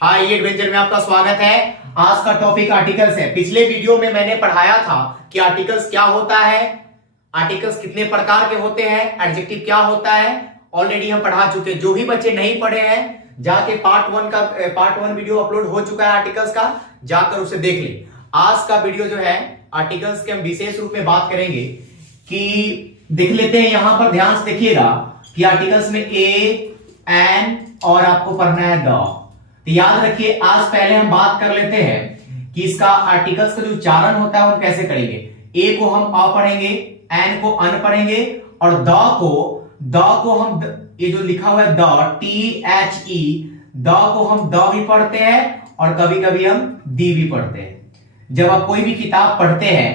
हाय, ये एडवेंचर में आपका स्वागत है। आज का टॉपिक आर्टिकल्स है। पिछले वीडियो में मैंने पढ़ाया था कि आर्टिकल्स क्या होता है, आर्टिकल्स कितने प्रकार के होते हैं, एडजेक्टिव क्या होता है। ऑलरेडी हम पढ़ा चुके। जो भी बच्चे नहीं पढ़े हैं जाके पार्ट वन वीडियो अपलोड हो चुका है आर्टिकल्स का, जाकर उसे देख ले। आज का वीडियो जो है आर्टिकल्स के हम विशेष रूप में बात करेंगे कि देख लेते हैं। यहां पर ध्यान से देखिएगा कि आर्टिकल्स में ए, एन और आपको पढ़ना है द। तो याद रखिए, आज पहले हम बात कर लेते हैं कि इसका आर्टिकल्स का जो उच्चारण होता है वो कैसे करेंगे। ए को हम अ पढ़ेंगे, एन को अन पढ़ेंगे और द को हम ये जो लिखा हुआ है द, THE, द को हम द भी पढ़ते हैं और कभी कभी हम दी भी पढ़ते हैं। जब आप कोई भी किताब पढ़ते हैं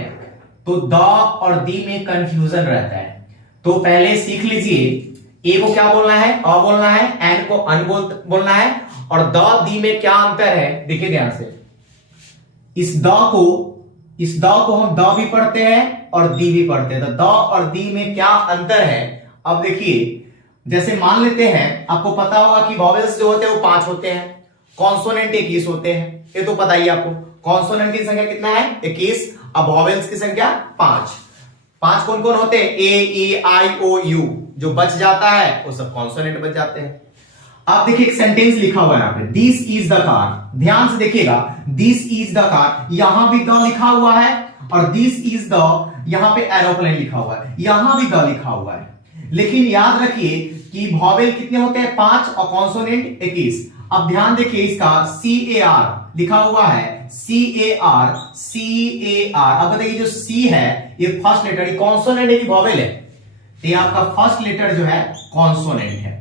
तो द और दी में कंफ्यूजन रहता है। तो पहले सीख लीजिए, ए को क्या बोलना है, अ बोलना है, एन को अन बोलना है और द दी में क्या अंतर है। देखिए ध्यान से, इस द को हम द भी पढ़ते हैं और दी भी पढ़ते हैं। तो द और दी में क्या अंतर है। अब देखिए, जैसे मान लेते हैं, आपको पता होगा कि वॉवेल्स जो होते हैं वो 5 होते हैं, कॉन्सोनेंट 21 होते हैं। ये तो पता ही आपको। कॉन्सोनेंट की संख्या कितना है, 21। अब वॉवेल्स की संख्या 5। 5 कौन कौन होते हैं, ए, ई, आई, ओ, यू। जो बच जाता है वो सब कॉन्सोनेंट बच जाते हैं। आप देखिए, एक सेंटेंस लिखा हुआ है यहाँ पे, दिस इज द कार। ध्यान से देखिएगा, दिस इज द कार, यहां भी द लिखा हुआ है और दिस इज द, यहां पे एरोप्लेन लिखा हुआ है, यहां भी द लिखा हुआ है। लेकिन याद रखिए कि वॉवेल कितने होते हैं, 5 और कॉन्सोनेंट 21। अब ध्यान देखिए, इसका CAR लिखा हुआ है, CAR। अब बताइए, जो C है ये फर्स्ट लेटर, ये कॉन्सोनेंट है कि वॉवेल है। तो ये आपका फर्स्ट लेटर जो है कॉन्सोनेंट है।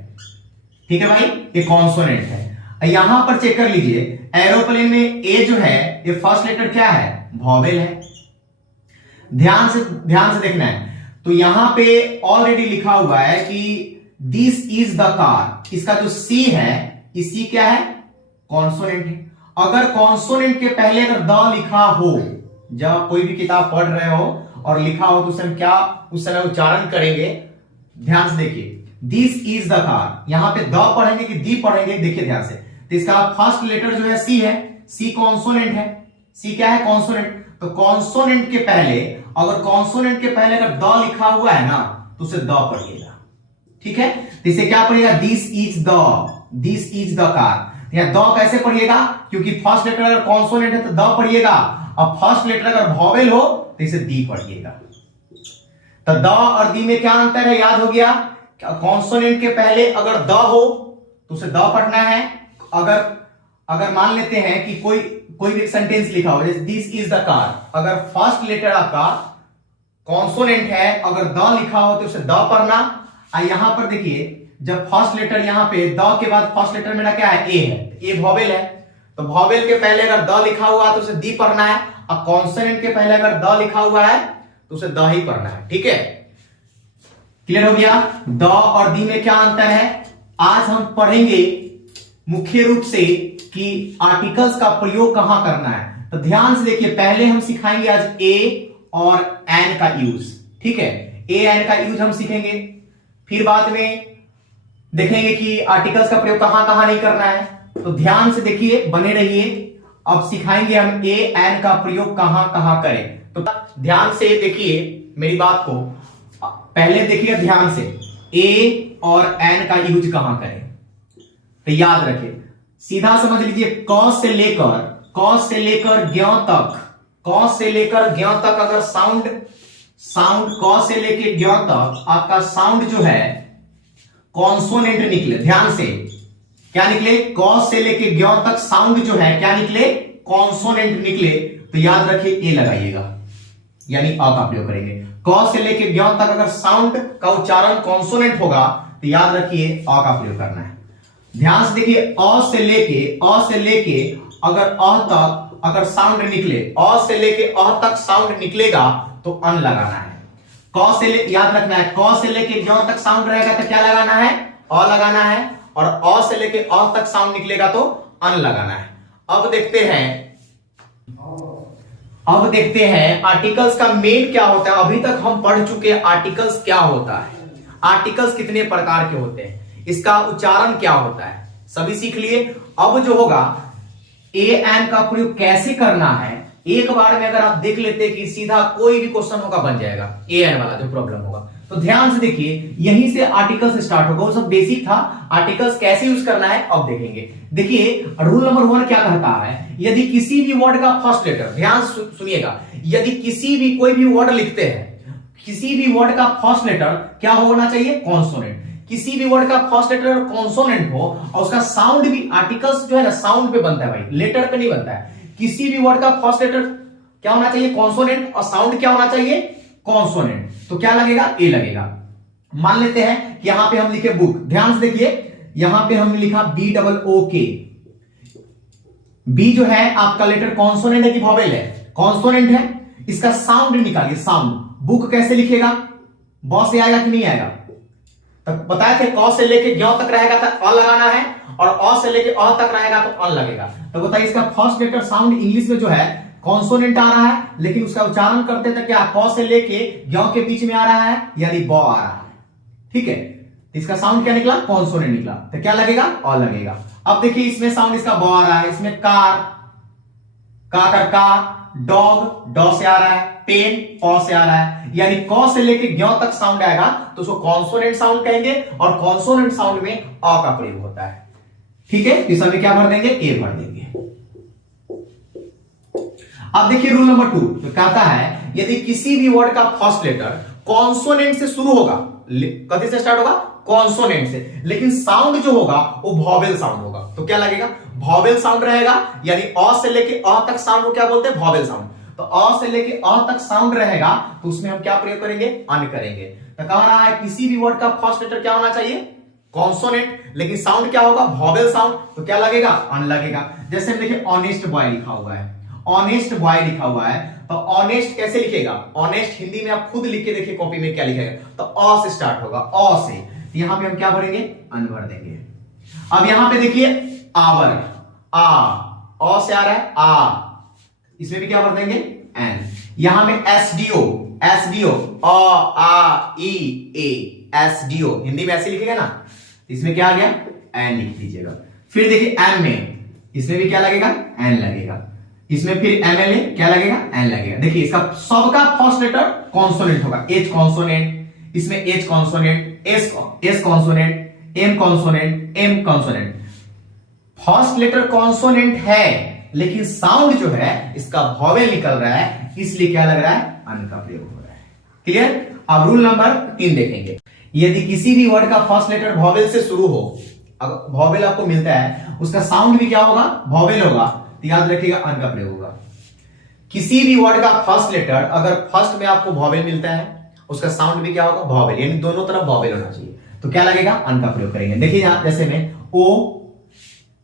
ठीक है भाई, ये कॉन्सोनेंट है। यहां पर चेक कर लीजिए, एरोप्लेन में ए जो है ये फर्स्ट लेटर क्या है, वॉवेल है। ध्यान से देखना है। तो यहां पे ऑलरेडी लिखा हुआ है कि दिस इज द कार। इसका जो सी है, इसी क्या है, कॉन्सोनेंट है। अगर कॉन्सोनेंट के पहले अगर द लिखा हो, जब आप कोई भी किताब पढ़ रहे हो और लिखा हो तो उस समय उच्चारण करेंगे। ध्यान से देखिए, दिस इज द कार, यहां पे द पढ़ेंगे कि दी पढ़ेंगे, देखिए ध्यान से। तो इसका फर्स्ट लेटर जो है सी है, सी कॉन्सोनेंट है। सी क्या है, कॉन्सोनेंट। तो कॉन्सोनेंट के पहले अगर द लिखा हुआ है ना तो उसे द पढ़िएगा। ठीक है, तो इसे क्या पढ़िएगा, दिस इज द कार। या द कैसे पढ़िएगा, क्योंकि फर्स्ट लेटर अगर कॉन्सोनेंट है तो द पढ़िएगा, और फर्स्ट लेटर अगर वॉवेल हो तो इसे दी पढ़िएगा। तो द और दी में क्या अंतर है, याद हो गया। कॉन्सोनेंट के पहले अगर द हो तो उसे द पढ़ना है। अगर मान लेते हैं कि कोई भी सेंटेंस लिखा हो, जैसे दिस इज द कार, अगर फर्स्ट लेटर आपका कॉन्सोनेंट है, अगर द लिखा हो तो उसे द पढ़ना। यहां पर देखिए, जब फर्स्ट लेटर यहां पे द के बाद फर्स्ट लेटर मेरा क्या है, ए है, ए वॉवेल है। तो वॉवेल के पहले अगर द लिखा हुआ तो उसे दी पढ़ना है, और कॉन्सोनेंट के पहले अगर द लिखा हुआ है तो उसे द ही पढ़ना है। ठीक है, क्लियर हो गया। द और दी में क्या अंतर है, आज हम पढ़ेंगे मुख्य रूप से कि आर्टिकल्स का प्रयोग कहां करना है। तो ध्यान से देखिए, पहले हम सिखाएंगे आज ए और एन का यूज। ठीक है, ए एन का यूज हम सीखेंगे, फिर बाद में देखेंगे कि आर्टिकल्स का प्रयोग कहां कहां नहीं करना है। तो ध्यान से देखिए, बने रहिए। अब सिखाएंगे हम ए एन का प्रयोग कहां कहां करें। तो ध्यान से देखिए मेरी बात को, पहले देखिए ध्यान से, ए और एन का यूज कहां करें। तो याद रखिए, सीधा समझ लीजिए, क से लेकर ज्ञ तक अगर साउंड क से लेकर ज्ञ तक आपका साउंड जो है कॉन्सोनेंट निकले। ध्यान से, क्या निकले, क से लेकर ज्ञ तक साउंड जो है क्या निकले, कॉन्सोनेंट निकले। तो याद रखिए, ए लगाइएगा, यानी अ का प्रयोग करेंगे। क से लेकर ज्ञ तक अगर साउंड का उच्चारण कॉन्सोनेंट होगा तो याद रखिए अ का प्रयोग करना है। ध्यान से देखिए, अ से लेके अगर अ तक अगर साउंड निकले, अ से लेके अ तक साउंड निकलेगा तो अन लगाना है। याद रखना है, क से लेके ज्ञ तक साउंड रहेगा तो क्या लगाना है, अ लगाना है, और अ से लेके अ तक साउंड निकलेगा तो अन लगाना है। अब देखते हैं आर्टिकल्स का मेन क्या होता है। अभी तक हम पढ़ चुके हैं आर्टिकल्स क्या होता है, आर्टिकल्स कितने प्रकार के होते हैं, इसका उच्चारण क्या होता है, सभी सीख लिए। अब जो होगा, ए एन का प्रयोग कैसे करना है, एक बार में अगर आप देख लेते कि सीधा कोई भी क्वेश्चन होगा बन जाएगा ए एन वाला जो प्रॉब्लम होगा। तो ध्यान से देखिए, यहीं से आर्टिकल्स स्टार्ट होगा, वो सब बेसिक था। आर्टिकल्स कैसे यूज करना है अब देखेंगे। देखिए रूल नंबर 1 क्या कहता है, यदि किसी भी वर्ड का फर्स्ट लेटर, ध्यान सुनिएगा, यदि किसी भी कोई भी वर्ड लिखते हैं, किसी भी वर्ड का फर्स्ट लेटर क्या होना चाहिए, कॉन्सोनेंट। किसी भी वर्ड का फर्स्ट लेटर कॉन्सोनेंट हो और उसका साउंड भी, आर्टिकल्स जो है ना साउंड पे बनता है भाई, लेटर पे नहीं बनता है। किसी भी वर्ड का फर्स्ट लेटर क्या होना चाहिए, कॉन्सोनेंट, और साउंड क्या होना चाहिए, कॉन्सोनेंट। तो क्या लगेगा, ए लगेगा। मान लेते हैं कि यहां पे हम लिखे बुक, ध्यान से देखिए, यहां पे हमने लिखा BOOK। बी जो है आपका लेटर कॉन्सोनेंट है कि वॉवेल है, कॉन्सोनेंट है। इसका साउंड निकालिए, साउंड। बुक कैसे लिखेगा, बॉ से आएगा कि नहीं आएगा, तो बताए थे क से लेके ज्ञ तक रहेगा तो अ लगाना है, और अ से लेके अ तक रहेगा तो अन लगेगा। तो बताइए इसका फर्स्ट लेटर साउंड इंग्लिश में जो है कॉन्सोनेंट आ रहा है, लेकिन उसका उच्चारण करते थे क्या, क से लेके ज्ञ के बीच में आ रहा है, यानी ब आ रहा है। ठीक है, तो इसका साउंड क्या निकला, कॉन्सोनेंट निकला। तो क्या लगेगा, अ लगेगा। अब देखिए इसमें साउंड इसका ब आ रहा है, इसमें कार, का, डॉग, डॉ से आ रहा है, पेन, प से आ रहा है, यानी क से लेके ज्ञ तक साउंड आएगा तो उसको कॉन्सोनेंट साउंड कहेंगे, और कॉन्सोनेंट साउंड में अ का प्रयोग होता है। ठीक है, इस में क्या भर देंगे, ए भर देंगे। अब देखिए रूल नंबर 2 तो कहता है, यदि किसी भी वर्ड का फर्स्ट लेटर कॉन्सोनेंट से शुरू होगा, कथी से स्टार्ट होगा, कॉन्सोनेंट से, लेकिन साउंड जो होगा वो वॉवेल साउंड होगा, तो क्या लगेगा, वॉवेल साउंड रहेगा, यानी अ से लेके अ तक साउंड को क्या बोलते हैं, वॉवेल साउंड। तो अ से लेके अ तक साउंड रहेगा तो उसमें हम क्या प्रयोग करेंगे, अन करेंगे। तो कह रहा है किसी भी वर्ड का फर्स्ट लेटर क्या होना चाहिए, कॉन्सोनेंट, लेकिन साउंड क्या होगा, वॉवेल साउंड, तो क्या लगेगा, अन लगेगा। जैसे हम देखिए ऑनेस्ट बॉय लिखा हुआ है, ऑनेस्ट बॉय लिखा हुआ है, तो ऑनेस्ट कैसे लिखेगा, ऑनेस्ट हिंदी में आप खुद लिख के देखिए कॉपी में क्या लिखेगा, तो अ से स्टार्ट होगा, अ से। तो यहां पे हम क्या भरेंगे, अन भर देंगे। अब यहां पे देखिए आवर, अ से आ रहा है, आ, इसमें भी क्या भर देंगे, एन। यहां में एसडीओ, आ ई ए, एसडीओ हिंदी में ऐसे लिखेगा ना, इसमें क्या आ गया, एन लिख दीजिएगा। फिर देखिए एम में, इसमें भी क्या लगेगा, एन लगेगा। इसमें फिर एमएलए क्या लगेगा, एन लगेगा। देखिए इसका सबका फर्स्ट लेटर कॉन्सोनेंट होगा, एच कॉन्सोनेंट, इसमें H consonant, S consonant, M consonant, M consonant. First letter consonant है लेकिन साउंड जो है इसका वॉवेल निकल रहा है, इसलिए क्या लग रहा है, अन का प्रयोग हो रहा है। क्लियर। अब रूल नंबर 3 देखेंगे, यदि किसी भी वर्ड का फर्स्ट लेटर वॉवेल से शुरू हो, अगर वॉवेल आपको मिलता है उसका साउंड भी क्या होगा, वॉवेल होगा, तो याद रखिएगा अन का प्रयोग होगा। किसी भी वर्ड का फर्स्ट लेटर अगर फर्स्ट में आपको वॉवेल मिलता है उसका साउंड भी क्या होगा, वॉवेल, यानी दोनों तरफ वॉवेल होना चाहिए, तो क्या लगेगा, अन का प्रयोग करेंगे। देखिए यहां जैसे में ओ,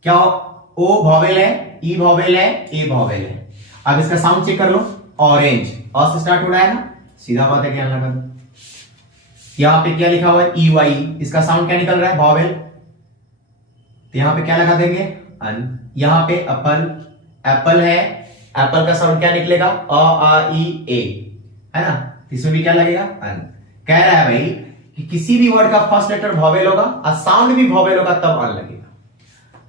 क्या ओ वॉवेल है, ई वॉवेल है, ए वॉवेल है। अब इसका साउंड चेक कर लो, ऑरेंज, अ से स्टार्ट हो रहा है ना, सीधा बात है, क्या लगा, यहां पे क्या लिखा हुआ है, ई वाई, इसका साउंड क्या निकल रहा है, वॉवेल, तो यहां पे क्या लगा देंगे, अन। यहां पे एप्पल, एप्पल है, एप्पल का साउंड क्या निकलेगा, अ आ ई ए, है ना, इसमें भी क्या लगेगा, अन। कह रहा है भाई कि किसी भी वर्ड का फर्स्ट लेटर वॉवेल होगा और साउंड भी वॉवेल होगा तब अन लगेगा।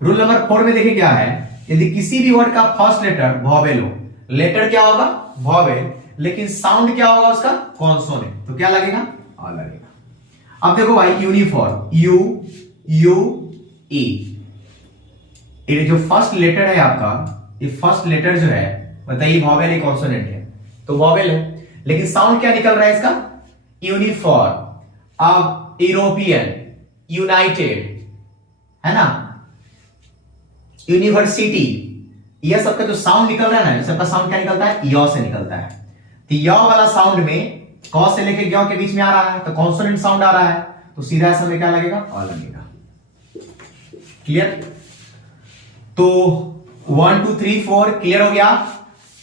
रूल नंबर 4 में देखिए क्या है, यदि किसी भी वर्ड का फर्स्ट लेटर वॉवेल हो, लेटर क्या होगा, वॉवेल, लेकिन साउंड क्या होगा उसका, कॉन्सोनेंट, तो क्या लगेगा, अ लगेगा। अब देखो भाई यूनिफॉर्म, यू यू ई, ये जो फर्स्ट लेटर है आपका, ये फर्स्ट लेटर जो है बताइए वॉवेल है कॉन्सोनेंट है, तो वॉवेल है, लेकिन साउंड क्या निकल रहा है इसका, यूनिफॉर्म। अब यूरोपियन, यूनाइटेड, है ना, यूनिवर्सिटी, यह सबका जो साउंड निकल रहा है ना, सबका साउंड क्या निकलता है, य से निकलता है। तो य वाला साउंड में क से लेके ज्ञ के बीच में आ रहा है, तो कॉन्सोनेंट साउंड आ रहा है, तो सीधा ऐसा में क्या लगेगा, अ लगेगा। क्लियर। तो 1 2 3 4 क्लियर हो गया।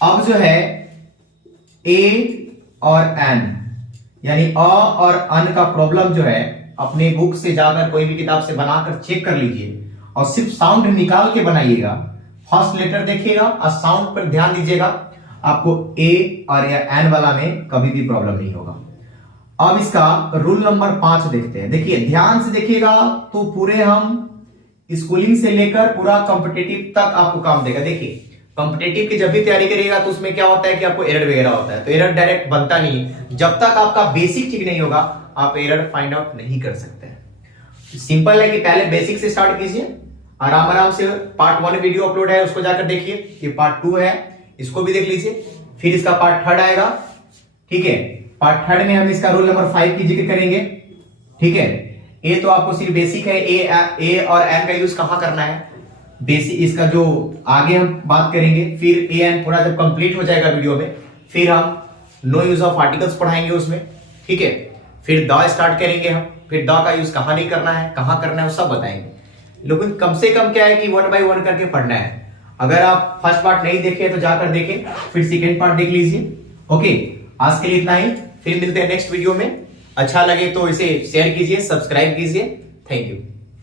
अब जो है ए और एन, यानी अ और अन का प्रॉब्लम जो है अपने बुक से जाकर कोई भी किताब से बनाकर चेक कर लीजिए और सिर्फ साउंड निकाल के बनाइएगा। फर्स्ट लेटर देखिएगा और साउंड पर ध्यान दीजिएगा, आपको ए और या एन वाला में कभी भी प्रॉब्लम नहीं होगा। अब इसका रूल नंबर 5 देखते हैं। देखिए ध्यान से देखिएगा तो पूरे हम स्कूलिंग से लेकर पूरा कॉम्पिटिटिव तक आपको काम देगा। देखिए कॉम्पिटिटिव की जब भी तैयारी करिएगा तो उसमें क्या होता है कि आपको एरर वगैरह होता है, तो एरर डायरेक्ट बनता नहीं है। जब तक आपका बेसिक ठीक नहीं होगा आप एरर फाइंड आउट नहीं कर सकते हैं। सिंपल है कि पहले बेसिक से स्टार्ट कीजिए, आराम आराम से। पार्ट 1 वीडियो अपलोड है, उसको जाकर देखिए। ये पार्ट 2 है, इसको भी देख लीजिए। फिर इसका पार्ट 3 आएगा, ठीक है। पार्ट 3 में हम इसका रूल नंबर 5 की जिक्र करेंगे, ठीक है। ये तो आपको सिर्फ बेसिक है, ए और एन का यूज कहां करना है, बेसिक इसका जो आगे हम बात करेंगे। फिर ए एन पूरा जब कंप्लीट हो जाएगा वीडियो में, फिर हम नो यूज ऑफ आर्टिकल्स पढ़ाएंगे उसमें, ठीक है। फिर द स्टार्ट करेंगे हम, फिर द का यूज कहां नहीं करना है, कहां करना है, वो सब बताएंगे। लेकिन कम से कम क्या है कि 1 बाय 1 करके पढ़ना है। अगर आप फर्स्ट पार्ट नहीं देखे तो जाकर देखें, फिर सेकेंड पार्ट देख लीजिए। ओके, आज के लिए इतना ही, फिर मिलते हैं नेक्स्ट वीडियो में। अच्छा लगे तो इसे शेयर कीजिए, सब्सक्राइब कीजिए। Thank you.